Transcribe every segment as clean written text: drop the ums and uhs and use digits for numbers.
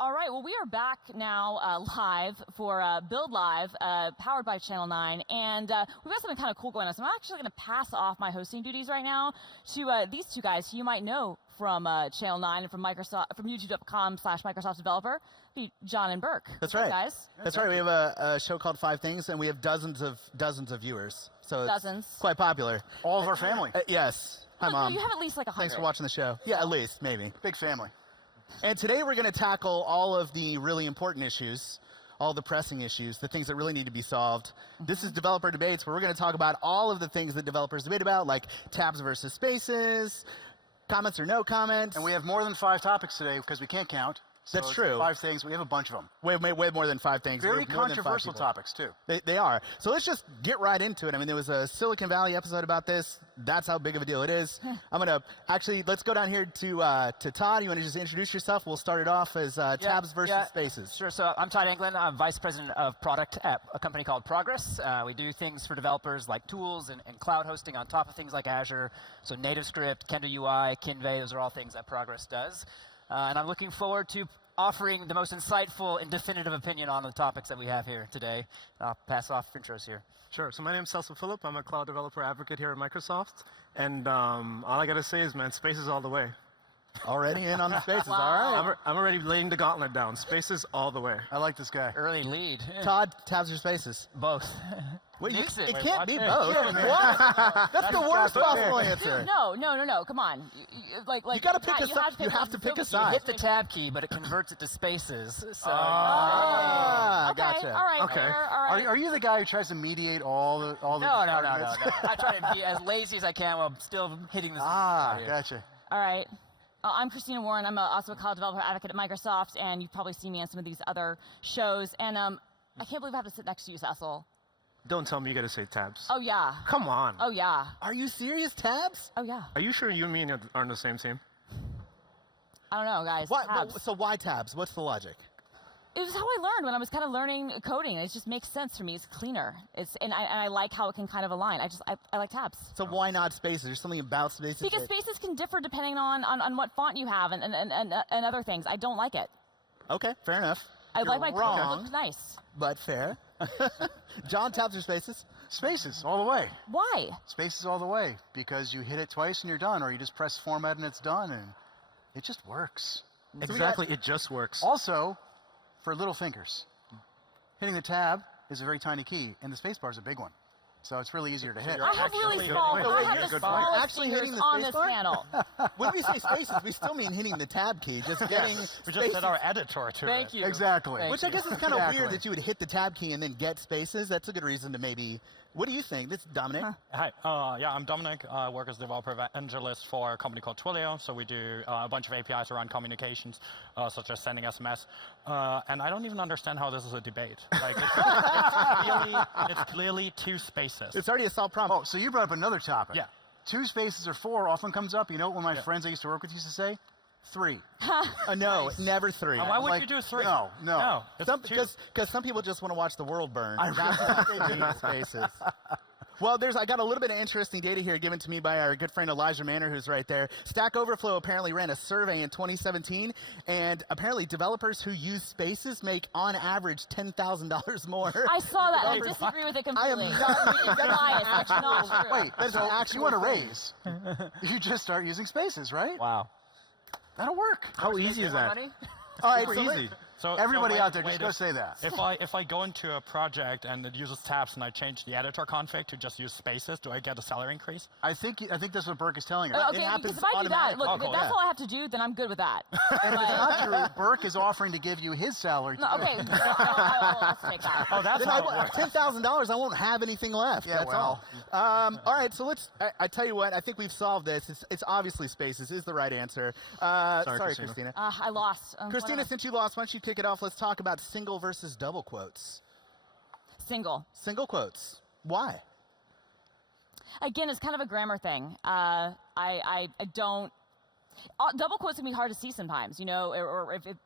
All right, well, we are back now live for Build Live, powered by Channel 9, and we've got something kind of cool going on. So I'm actually going to pass off my hosting duties right now to these two guys who you might know from Channel 9 and from Microsoft, from YouTube.com/Microsoft Developer, John and Burke. That's right, guys. That's right. We have a show called 5 Things, and we have dozens of viewers. So it's quite popular. All of our family. Yes. Hi, Mom. You have at least like 100. Thanks for watching the show. Yeah, at least, maybe. Big family. And today we're going to tackle all of the really important issues, all the pressing issues, the things that really need to be solved. This is Developer Debates, where we're going to talk about all of the things that developers debate about, like tabs versus spaces, comments or no comments. And we have more than 5 topics today because we can't count. So That's true. 5 things. We have a bunch of them. Way more than 5 things. Very controversial topics, too. They are. So let's just get right into it. I mean, there was a Silicon Valley episode about this. That's how big of a deal it is. I'm going to actually, let's go down here to Todd. You want to just introduce yourself? We'll start it off as tabs versus spaces. Sure. So I'm Todd Anglin. I'm Vice President of Product at a company called Progress. We do things for developers like tools and cloud hosting on top of things like Azure. So NativeScript, Kendo UI, Kinvey, those are all things that Progress does. And I'm looking forward to offering the most insightful and definitive opinion on the topics that we have here today. I'll pass off intros here. Sure. So my name is Celso Philip. I'm a cloud developer advocate here at Microsoft. And all I got to say is, man, spaces all the way. Already in on the spaces. Wow. All right. I'm already laying the gauntlet down. Spaces all the way. I like this guy. Early lead. Todd, tabs or spaces? Both. Wait, Mix it it. can't be both. What? That's the worst possible answer. No, come on. You got to pick a side. You have to pick a You side. hit the tab key, but it converts it to spaces. So Ah, Okay, gotcha. all right, Okay. fair, all right. Are you the guy who tries to mediate all the no. arguments? I try to be as lazy as I can while still hitting the Gotcha. All right. I'm Christina Warren. I'm also a cloud developer advocate at Microsoft, and you've probably seen me on some of these other shows. And I can't believe I have to sit next to you, Cecil. Don't tell me you got to say tabs. Oh, yeah. Come on. Oh, yeah. Are you serious, tabs? Oh, yeah. Are you sure you and me are on the same team? I don't know, guys. Why, Tabs. so why tabs? What's the logic? It was how I learned when I was kind of learning coding. It just makes sense for me. It's cleaner. And I like how it can kind of align. I like tabs. So why not spaces? There's something about spaces. Because spaces can differ depending on what font you have and other things. I don't like it. Okay, fair enough. I like my code to wrong, look nice. but fair. John, tabs or spaces? Spaces all the way. Why? Spaces all the way. Because you hit it twice and you're done, or you just press format and it's done, and it just works. Exactly. It just works. Also, for little fingers, hitting the tab is a very tiny key, and the space bar is a big one. So it's really easier to hit. I have really small. I have the smallest fingers on this panel. When we say spaces, we still mean hitting the tab key, just getting We just set our editor to Thank it. you. Exactly. Thank Which I guess is kind of Exactly. weird that you would hit the tab key and then get spaces. That's a good reason to maybe. What do you think? This is Dominic. Hi, yeah, I'm Dominic. I work as a developer evangelist for a company called Twilio. So we do a bunch of APIs around communications, such as sending SMS. And I don't even understand how this is a debate. Like, it's clearly 2 spaces. It's already a solved problem. Oh, so you brought up another topic. Yeah. 2 spaces or 4 often comes up. You know what one of my friends I used to work with used to say? 3. No, never 3. Why would Like, you do 3? no. No. It's 2. Because some people just want to watch the world burn. That's what they mean spaces. Well, I got a little bit of interesting data here given to me by our good friend Elijah Manor, who's right there. Stack Overflow apparently ran a survey in 2017, and apparently developers who use spaces make, on average, $10,000 more. I saw that. I disagree with it I am completely. not. You're biased. That's not true. Wait, That's so an if you want to actual raise, you just start using spaces, right? Wow. That'll work. How easy is that? Money? All right, Super so easy. So Everybody wait- out there, wait just go a- say that. If I go into a project and it uses tabs and I change the editor config to just use spaces, do I get a salary increase? I think that's what Burke is telling her. Okay, happens because if I do that, automatically. look, Oh, cool, that's yeah. all I have to do, then I'm good with that. And if it's not true, Burke is offering to give you his salary. No, okay, I'll take that. Oh, that's Then how it works. $10,000, I won't have anything left. Yeah, That's well. all. All right, so I tell you what, I think we've solved this. It's obviously spaces is the right answer. Sorry, Christina. I lost. Christina, whatever. since you lost, why don't you kick it off? Let's talk about single versus double quotes. Single. Single quotes. Why? Again, it's kind of a grammar thing. I don't. Double quotes can be hard to see sometimes, or if it's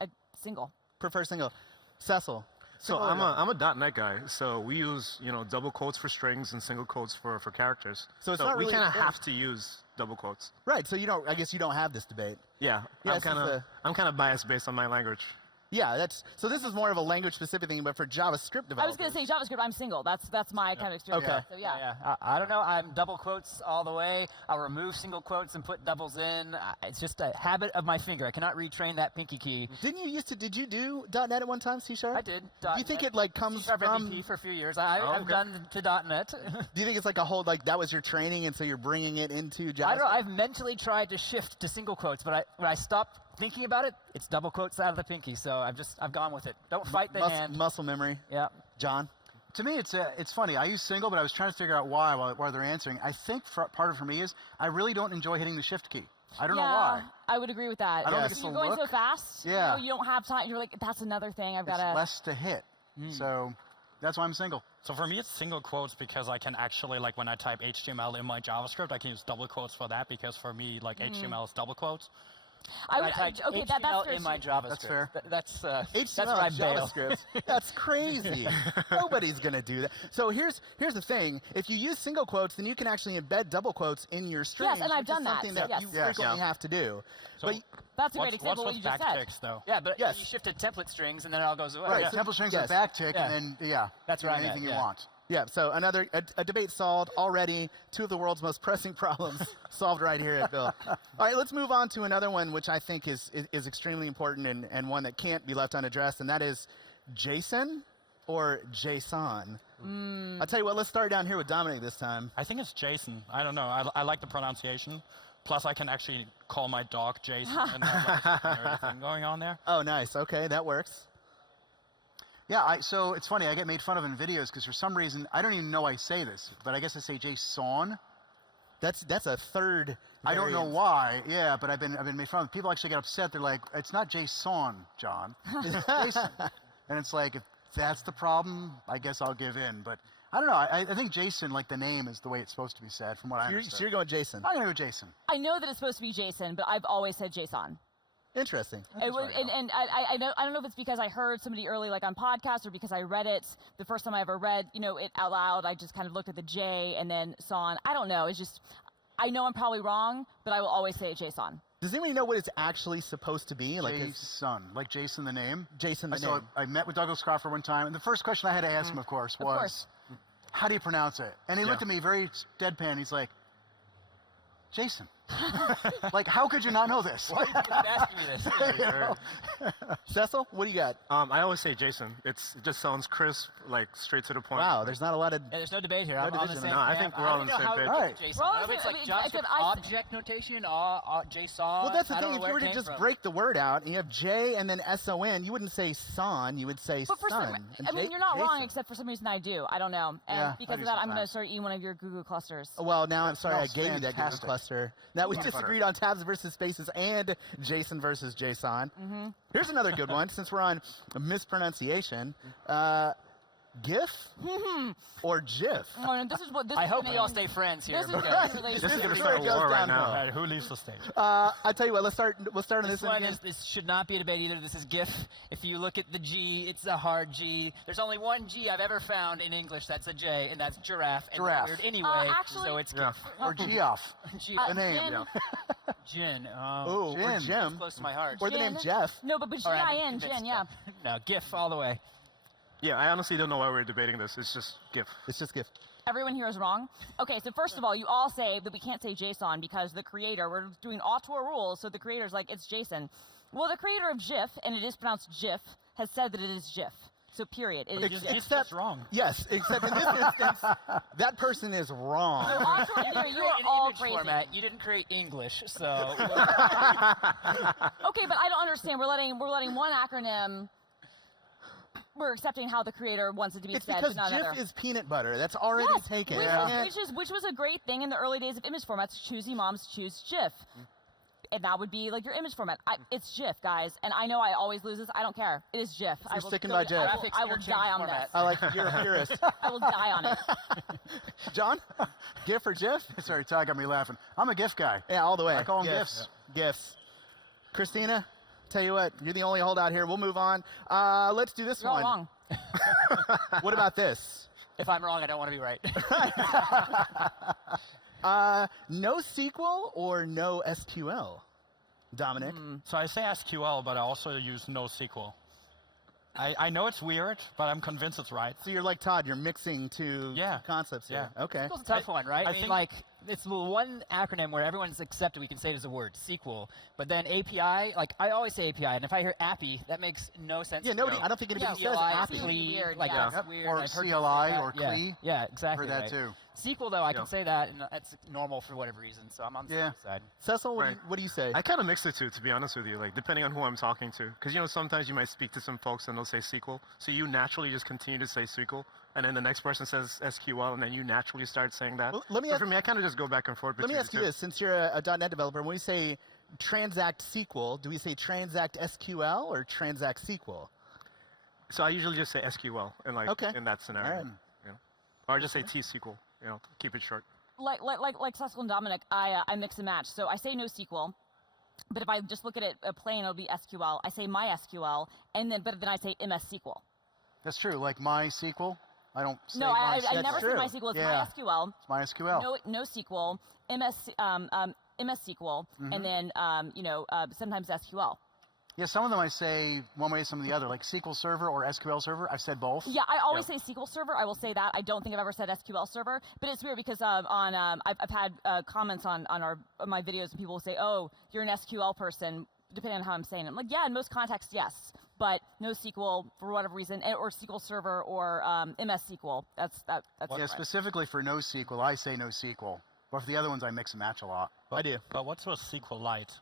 a single. Prefer single. Cecil. So Single or I'm a .NET guy. So we use double quotes for strings and single quotes for characters. So it's not we really- kind of have to use double quotes. Right. So I guess you don't have this debate. Yeah, Yeah, I'm kind of biased based on my language. Yeah, so this is more of a language-specific thing, but for JavaScript developers. I was going to say JavaScript. I'm single. That's my kind of experience. Okay. So yeah. I don't know. I'm double quotes all the way. I'll remove single quotes and put doubles in. It's just a habit of my finger. I cannot retrain that pinky key. Did you do .NET at one time, C#? I did. Do you think it comes C# from? MVP for a few years. I've done to .NET. Do you think it's like a whole that was your training, and so you're bringing it into JavaScript? I don't know. I've mentally tried to shift to single quotes, but when I stopped thinking about it, it's double quotes out of the pinky. So I've gone with it. Don't fight the hand. Muscle memory. Yeah. John? To me, it's funny. I use single, but I was trying to figure out why while they're answering. I think part of it for me is I really don't enjoy hitting the shift key. I don't know why. I would agree with that. I don't think it's You're the going look. so fast. Yeah. You don't have time. You're like, that's another thing I've got It's to. less to hit. So that's why I'm single. So for me, it's single quotes because I can actually, like when I type HTML in my JavaScript, I can use double quotes for that because for me, like HTML is double quotes. I typed okay, HTML that's fair in my too. JavaScript. That's fair. That's HTML where I and bail. JavaScript. That's crazy. Nobody's going to do that. So here's the thing. If you use single quotes, then you can actually embed double quotes in your strings. and I've which is done that. something that Yes. you Yes. frequently have to do. So But That's a great what's example of what with you just said. backticks, though? Yeah, but Yes. you shift to template strings and then it all goes away. Right. Yeah. Temple strings Yes. with backtick, Yeah. and then That's do what I meant, anything you yeah. want. yeah, so a debate solved already. Two of the world's most pressing problems solved right here at Bill. All right, let's move on to another one, which I think is extremely important and one that can't be left unaddressed, and that is Jason or JSON. I'll tell you what, let's start down here with Dominic this time. I think it's Jason. I don't know. I like the pronunciation. Plus, I can actually call my dog Jason and have everything going on there. Oh, nice. Okay, that works. Yeah, so it's funny. I get made fun of in videos because for some reason, I don't even know I say this, but I guess I say JSON. That's a third. I don't know variant. why. Yeah, but I've been made fun of. People actually get upset. They're like, "It's not JSON, John. It's Jason." And it's like, if that's the problem, I guess I'll give in. But I don't know. I think Jason, like the name, is the way it's supposed to be said, from what I So understand. you're going Jason. I'm gonna go Jason. I know that it's supposed to be Jason, but I've always said JSON. Interesting. It was, and I don't know if it's because I heard somebody early, like on podcasts, or because I read it the first time I ever read, it out loud. I just kind of looked at the J and then son. I don't know. It's just, I know I'm probably wrong, but I will always say JSON. Does anybody know what it's actually supposed to be? Like Jason, like Jason the name. Jason the So name. I met with Douglas Crawford one time, and the first question I had to ask him, of course, was, course. "How do you pronounce it?" And he looked at me very deadpan. He's like, "Jason." Like, how could you not know this? Why are you asking me this? Cecil, what do you got? I always say Jason. It just sounds crisp, like straight to the point. Wow, there's not a lot of. Yeah, there's no debate here. I'm on the division. same No, I camp. think we're all on the don't same know page. how All it right. gets JSON. We're all I on don't know if it's the like same- I mean, JavaScript I- object notation, JSON. Well, that's the I don't thing. know If where you were it to came just from. break the word out and you have J and then SON, you wouldn't say son, you would say But for son. some, And I mean, J- you're not wrong, Jason. except for some reason I do. I don't know. And Yeah, I because do of that, I'm going to sometimes. start eating one of your Google clusters. Well, now I'm sorry I Smells gave you that Google fantastic. cluster. Now we Peanut just butter. agreed on tabs versus spaces and Jason versus JSON. Here's another good one since we're on mispronunciation. GIF or GIF? Oh, no, this is what this I is hope gonna we all end- stay friends here. This is because gonna relate This is to- gonna This is start a where it goes war right downhill. now. All right, who leaves the stage? I'll tell you what. We'll start on This this one one again. is, this should not be a debate either. This is GIF. If you look at the G, it's a hard G. There's only one G I've ever found in English that's a J, and that's giraffe. And Giraffe. Weird anyway, actually- so it's Yeah. Or Geoff. G. The name. Jen- Gin. Oh, or Jim. Jim. Close to my heart. Or the name Jen? Jeff. No, but All right, I'm G-I-N, convinced Jen, yeah. No, GIF all the way. Yeah, I honestly don't know why we're debating this. It's just GIF. It's just GIF. Everyone here is wrong. Okay, so first of all, you all say that we can't say JSON because the creator, we're doing auteur rules, so the creator's like, it's Jason. Well, the creator of GIF, and it is pronounced GIF, has said that it is GIF. So period. It is Just- GIF. it's just wrong. Yes, except in this instance, that person is wrong. So auteur here, you are An all image crazy. format. You didn't create English, so Okay, but I don't understand. We're letting one acronym. We're accepting how the creator wants it to be It's said, because but not GIF another. is peanut butter. That's already Yes, taken. which was a great thing in the early days of image formats. Choosy moms choose GIF. And that would be like your image format. It's GIF, guys. And I know I always lose this. I don't care. It is GIF. You're sticking by GIF. I will die on this. I like it. You're a purist. I will die on it. John, GIF or GIF? Sorry, Ty got me laughing. I'm a GIF guy. Yeah, all the way. I call 'em GIFs. GIFs. GIFs. Christina, tell you what, you're the only holdout here. We'll move on. Let's do this You're all one. wrong. What about this? If I'm wrong, I don't want to be right. No SQL or no SQL? Dominic? So I say SQL, but I also use NoSQL. I know it's weird, but I'm convinced it's right. So you're like Todd, you're mixing two concepts here. Okay. SQL's a tough one, right? I I mean, think- like, it's the one acronym where everyone's accepted we can say it as a word, SQL. But then API, like, I always say API, and if I hear API, that makes no sense. Yeah, to nobody, me. I don't think anybody says CLI, API. CLI, Weird, like, yeah. that's weird. Or I've heard CLI people say that. or CLI. Yeah, exactly. Heard that right. too. SQL, though, I Yeah. can say that, and that's normal for whatever reason, so I'm on the Yeah. safe side. Cecil, Right. what do you say? I kind of mix the two, to be honest with you, like depending on who I'm talking to. Because sometimes you might speak to some folks and they'll say SQL, so you naturally just continue to say SQL, and then the next person says SQL, and then you naturally start saying that. Well, let me But ask- for me, I kind of just go back and forth. Let me between ask the you two. this: since you're a .NET developer, when we say transact SQL, do we say transact SQL or transact SQL? So I usually just say SQL in that scenario. All right. Or I just say T-SQL, keep it short. Like Cecil and Dominic, I mix and match. So I say NoSQL, but if I just look at it plain, it'll be SQL. I say MySQL, but then I say MS SQL. That's true. Like MySQL, I don't say No, I MySQL. never say true. MySQL. It's Yeah. MySQL. It's MySQL. NoSQL, MS SQL, and then sometimes SQL. Yeah, some of them I say one way, some of the other. Like SQL Server or SQL Server, I've said both. Yeah, I always say SQL Server. I will say that. I don't think I've ever said SQL Server, but it's weird because I've had comments on my videos, and people will say, "Oh, you're an SQL person," depending on how I'm saying it. I'm like, yeah, in most contexts, yes, but NoSQL for whatever reason, or SQL Server or MS SQL. That's Yeah, different. specifically for NoSQL, I say NoSQL. But for the other ones, I mix and match a lot. I do. But what's with SQLite?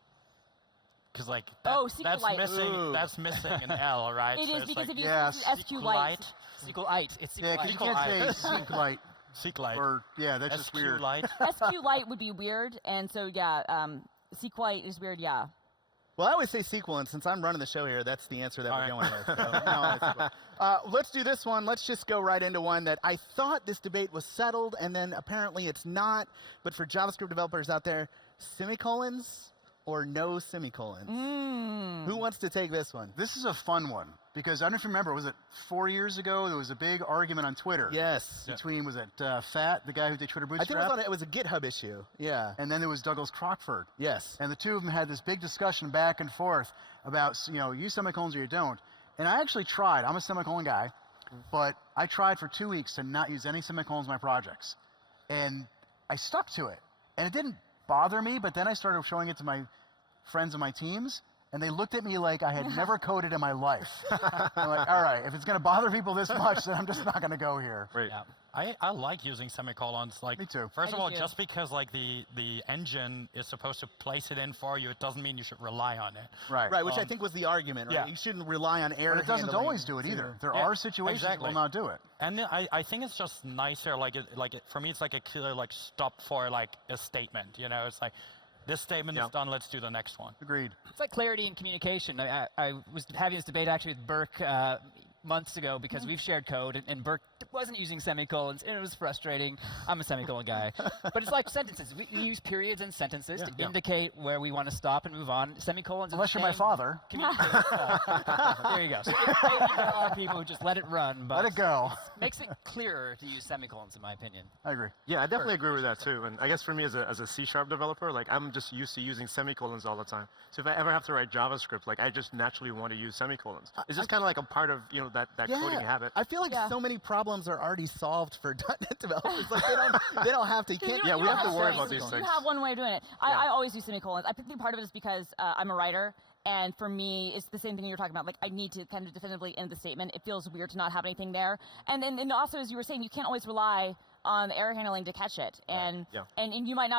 Because SQLite. that's missing an L, right? It So is it's because like if you yes. use SQLite, SQLite. It's Yeah, because SQLite. you can't say SQLite SQLite. or, yeah, that's just weird. SQLite. SQLite would be weird, and so SQLite is weird. Yeah. Well, I always say SQL, and since I'm running the show here, that's the answer that All we're right. going with. So, no, it's SQL. Let's do this one. Let's just go right into one that I thought this debate was settled, and then apparently it's not. But for JavaScript developers out there, semicolons or no semicolons? Who wants to take this one? This is a fun one because I don't know if you remember, was it 4 years ago? There was a big argument on Twitter. Yes. Between, was it Fat, the guy who did Twitter I think Bootstrap? it was a GitHub issue. Yeah. And then there was Douglas Crockford. Yes. And the two of them had this big discussion back and forth about, use semicolons or you don't. And I actually tried. I'm a semicolon guy. But I tried for 2 weeks to not use any semicolons in my projects. And I stuck to it. And it didn't bother me, but then I started showing it to my friends and my teams, and they looked at me like I had never coded in my life. I'm like, all right, if it's going to bother people this much, then I'm just not going to go here. Right. Yeah. I like using semicolons. Like, Me too. First I of all, do too. just because the engine is supposed to place it in for you, it doesn't mean you should rely on it. Right. Right, which I think was the argument, right? yeah. You shouldn't rely on error But it doesn't handling always do it either. There Yeah, are situations exactly. it will not do it. And then I think it's just nicer. For me, it's like a clear stop for a statement. It's like, this statement is done. Let's do the next one. Agreed. It's like clarity and communication. I was having this debate actually with Burke months ago because we've shared code, and Burke wasn't using semicolons, and it was frustrating. I'm a semicolon guy. But it's like sentences. We use periods and sentences to indicate where we want to stop and move on. Semicolons are Unless the you're my same father. communication. There you go. So there are a lot of people who just let it run, but Let it go. makes it clearer to use semicolons, in my opinion. I agree. Yeah, I definitely agree with that too. And I guess for me as a C# developer, I'm just used to using semicolons all the time. So if I ever have to write JavaScript, I just naturally want to use semicolons. It's just kind of like a part of that coding habit. I feel like so many problems are already solved for .NET developers. Like they don't have to. You can't, Yeah, we have to worry about these You things. have one way of doing it. I always use semicolons. I think part of it is because I'm a writer, and for me, it's the same thing you're talking about. Like, I need to kind of definitively end the statement. It feels weird to not have anything there. And then also, as you were saying, you can't always rely on the error handling to catch it. And and you might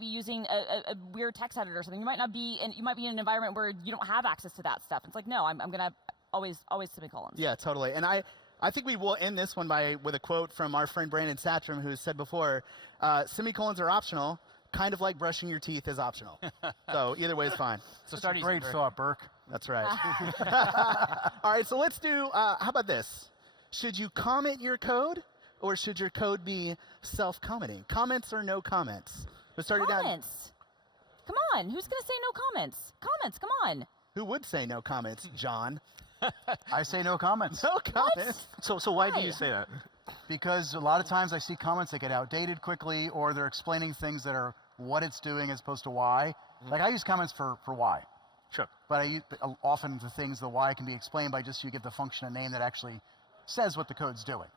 be using a weird text editor or something. You might be in an environment where you don't have access to that stuff. It's like, no, I'm gonna always semicolons. Yeah, totally. And I think we will end this one with a quote from our friend Brandon Satcham, who said before, semicolons are optional, kind of like brushing your teeth is optional. So either way is fine. So start using Great Burke. thought, Burke. That's right. All right, so let's do, how about this? Should you comment your code, or should your code be self-commenting? Comments or no comments? Let's start it down. Comments. Come on, who's gonna say no comments? Comments, come on. Who would say no comments, John? I say no comments. No comments. So why do you say that? Because a lot of times I see comments that get outdated quickly, or they're explaining things that are what it's doing as opposed to why. Like I use comments for why. Sure. But I use, often the why can be explained by just you give the function a name that actually says what the code's doing.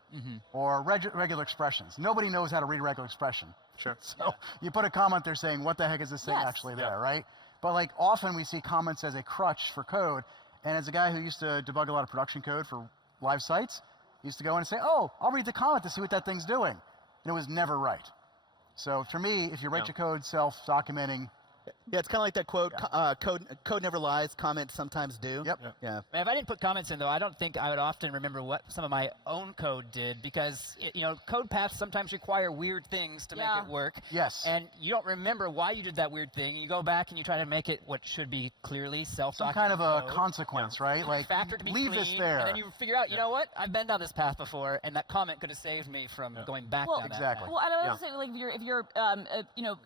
Or regular expressions. Nobody knows how to read a regular expression. Sure. So you put a comment there saying, what the heck is this thing actually there, right? But like often we see comments as a crutch for code. And as a guy who used to debug a lot of production code for live sites, used to go in and say, oh, I'll read the comment to see what that thing's doing. And it was never right. So for me, if you write your code self-documenting, Yeah, it's kind of like that quote, code never lies, comments sometimes do. Yep. Yeah. Man, if I didn't put comments in, though, I don't think I would often remember what some of my own code did because, code paths sometimes require weird things to make it work. Yes. And you don't remember why you did that weird thing. You go back and you try to make it what should be clearly some self-documented kind of a code. consequence, right? Like, Factor to be leave clean, this there. and then you figure out, you know what? I've been down this path before, and that comment could have saved me from going back down that exactly. path. Well, and I would say, like, if you're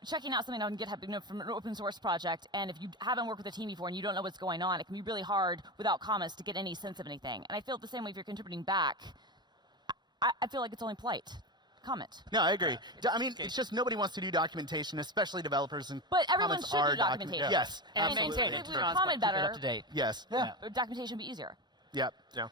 checking out something on GitHub, from an open source project, and if you haven't worked with a team before and you don't know what's going on, it can be really hard without comments to get any sense of anything. And I feel the same way if you're contributing back. I feel like it's only polite. Comment. No, I agree. I mean, it's just nobody wants to do documentation, especially developers. And But everyone comments should are do documentation. Yes, And absolutely. maintain it. If we Keep it comment better, up to date. Yes. Yeah. documentation would be easier. Yep. Yeah.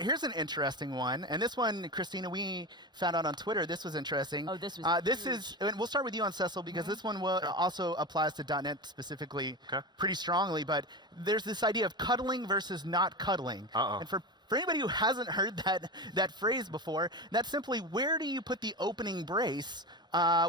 Here's an interesting one, and this one, Christina, we found out on Twitter. This was interesting. Oh, this was this is. And we'll start with you on Cecil because this one also applies to .NET specifically, pretty strongly. But there's this idea of cuddling versus not cuddling. And for anybody who hasn't heard that phrase before, that's simply where do you put the opening brace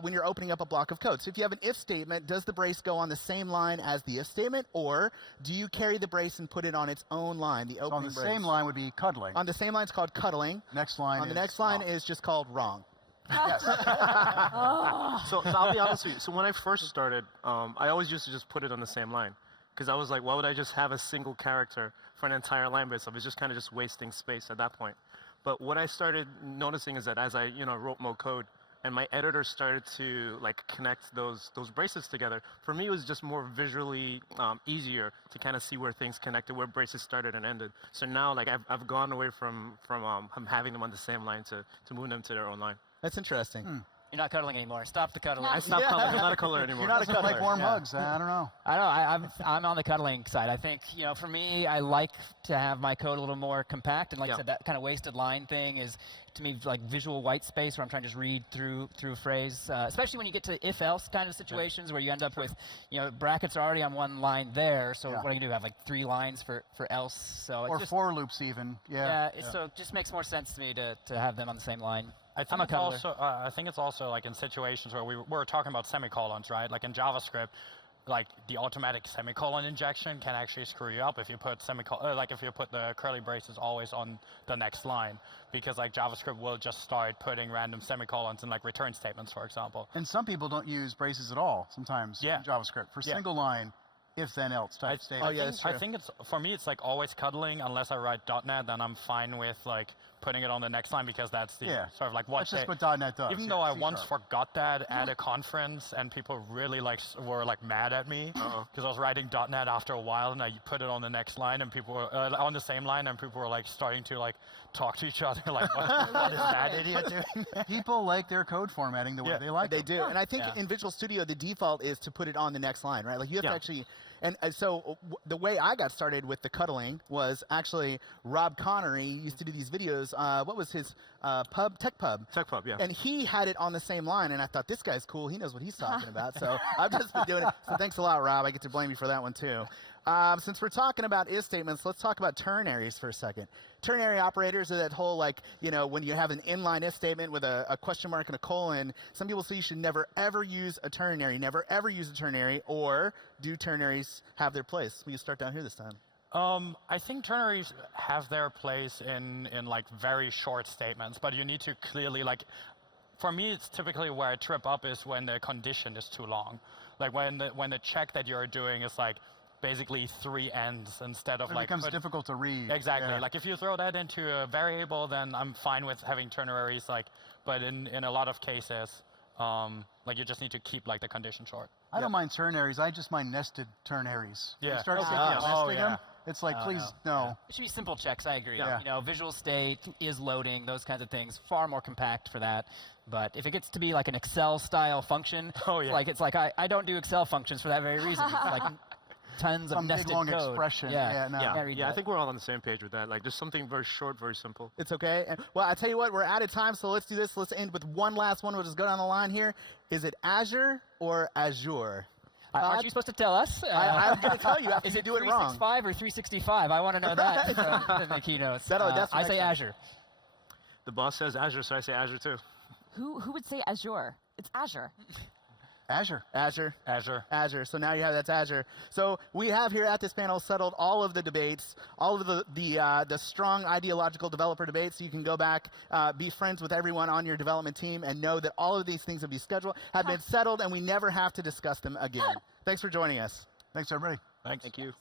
when you're opening up a block of code. So if you have an if statement, does the brace go on the same line as the if statement, or do you carry the brace and put it on its own line, the opening On the brace? same line would be cuddling. On the same line, it's called cuddling. Next line On the next line is just called wrong. Yes. So I'll be honest with you. So when I first started, I always used to just put it on the same line. Because I was like, why would I just have a single character for an entire line based off? It's just kind of just wasting space at that point. But what I started noticing is that as I wrote more code, and my editor started to connect those braces together. For me, it was just more visually easier to kind of see where things connected, where braces started and ended. So now, I've gone away from having them on the same line to moving them to their own line. That's interesting. You're not cuddling anymore. Stop the cuddling. I stopped coloring. I'm not a color anymore. You're not a Doesn't like cuddler. warm hugs. I don't know. I don't know. I'm on the cuddling side. I think, for me, I like to have my code a little more compact. And like I said, that kind of wasted line thing is, to me, like visual white space where I'm trying to just read through a phrase, especially when you get to if-else kind of situations where you end up with, brackets are already on one line there. So what do you do? Have like 3 lines for else. So Or it's just, for loops even. So it just makes more sense to me to have them on the same line. I think it's also like in situations where we're talking about semicolons, right? Like in JavaScript, like the automatic semicolon injection can actually screw you up if you put if you put the curly braces always on the next line, because like JavaScript will just start putting random semicolons in like return statements, for example. And some people don't use braces at all sometimes in JavaScript for single line if then else type statement. Oh yeah, that's true. I think for me it's like always cuddling unless I write .NET, then I'm fine with like putting it on the next line because that's the sort of like what That's just what .NET does. even though I once forgot that at a conference and people really were mad at me because I was writing .NET after a while and I put it on the next line and people were on the same line and people were like starting to like talk to each other like what is that idiot doing? People like their code formatting the way they like They it. do. And I think in Visual Studio, the default is to put it on the next line, right? Like you have to actually, and so the way I got started with the cuddling was actually Rob Connery used to do these videos. What was his pub? Tech Pub. Tech Pub, yeah. And he had it on the same line, and I thought, this guy's cool. He knows what he's talking about. So I've just been doing it. So thanks a lot, Rob. I get to blame you for that one, too. Since we're talking about if statements, let's talk about ternaries for a second. Ternary operators are that whole, when you have an inline if statement with a question mark and a colon, some people say you should never, ever use a ternary, never, ever use a ternary, or do ternaries have their place? We can start down here this time. I think ternaries have their place in like very short statements, but you need to clearly for me, it's typically where I trip up is when the condition is too long. Like when the check that you're doing is like basically 3 ends instead of It becomes difficult to read. Exactly. Yeah. Like if you throw that into a variable, then I'm fine with having ternaries. But in a lot of cases, you just need to keep the condition short. I don't mind ternaries. I just mind nested ternaries. Yeah. You start Okay. nesting them. It's like, please, no. It should be simple checks, I agree. Yeah. You know, visual state is loading, those kinds of things, far more compact for that. But if it gets to be like an Excel-style function, it's like I don't do Excel functions for that very reason. It's like tons of Some nested big, long code. expression. Yeah, no. I think we're all on the same page with that. Like, just something very short, very simple. It's okay. Well, I tell you what, we're out of time, so let's do this. Let's end with one last one. We'll just go down the line here. Is it Azure or Azure? Aren't you supposed to tell us? I'm going to tell you after is you it do it wrong. 365 or 365? I want to know that from the keynotes. That's I say Azure. The boss says Azure, so I say Azure too. Who would say Azure? It's Azure. Azure. Azure. Azure. Azure. So now you have that's Azure. So we have here at this panel settled all of the debates, all of the strong ideological developer debates. So you can go back, be friends with everyone on your development team, and know that all of these things have been settled, and we never have to discuss them again. Thanks for joining us. Thanks, everybody. Thanks. Thank you.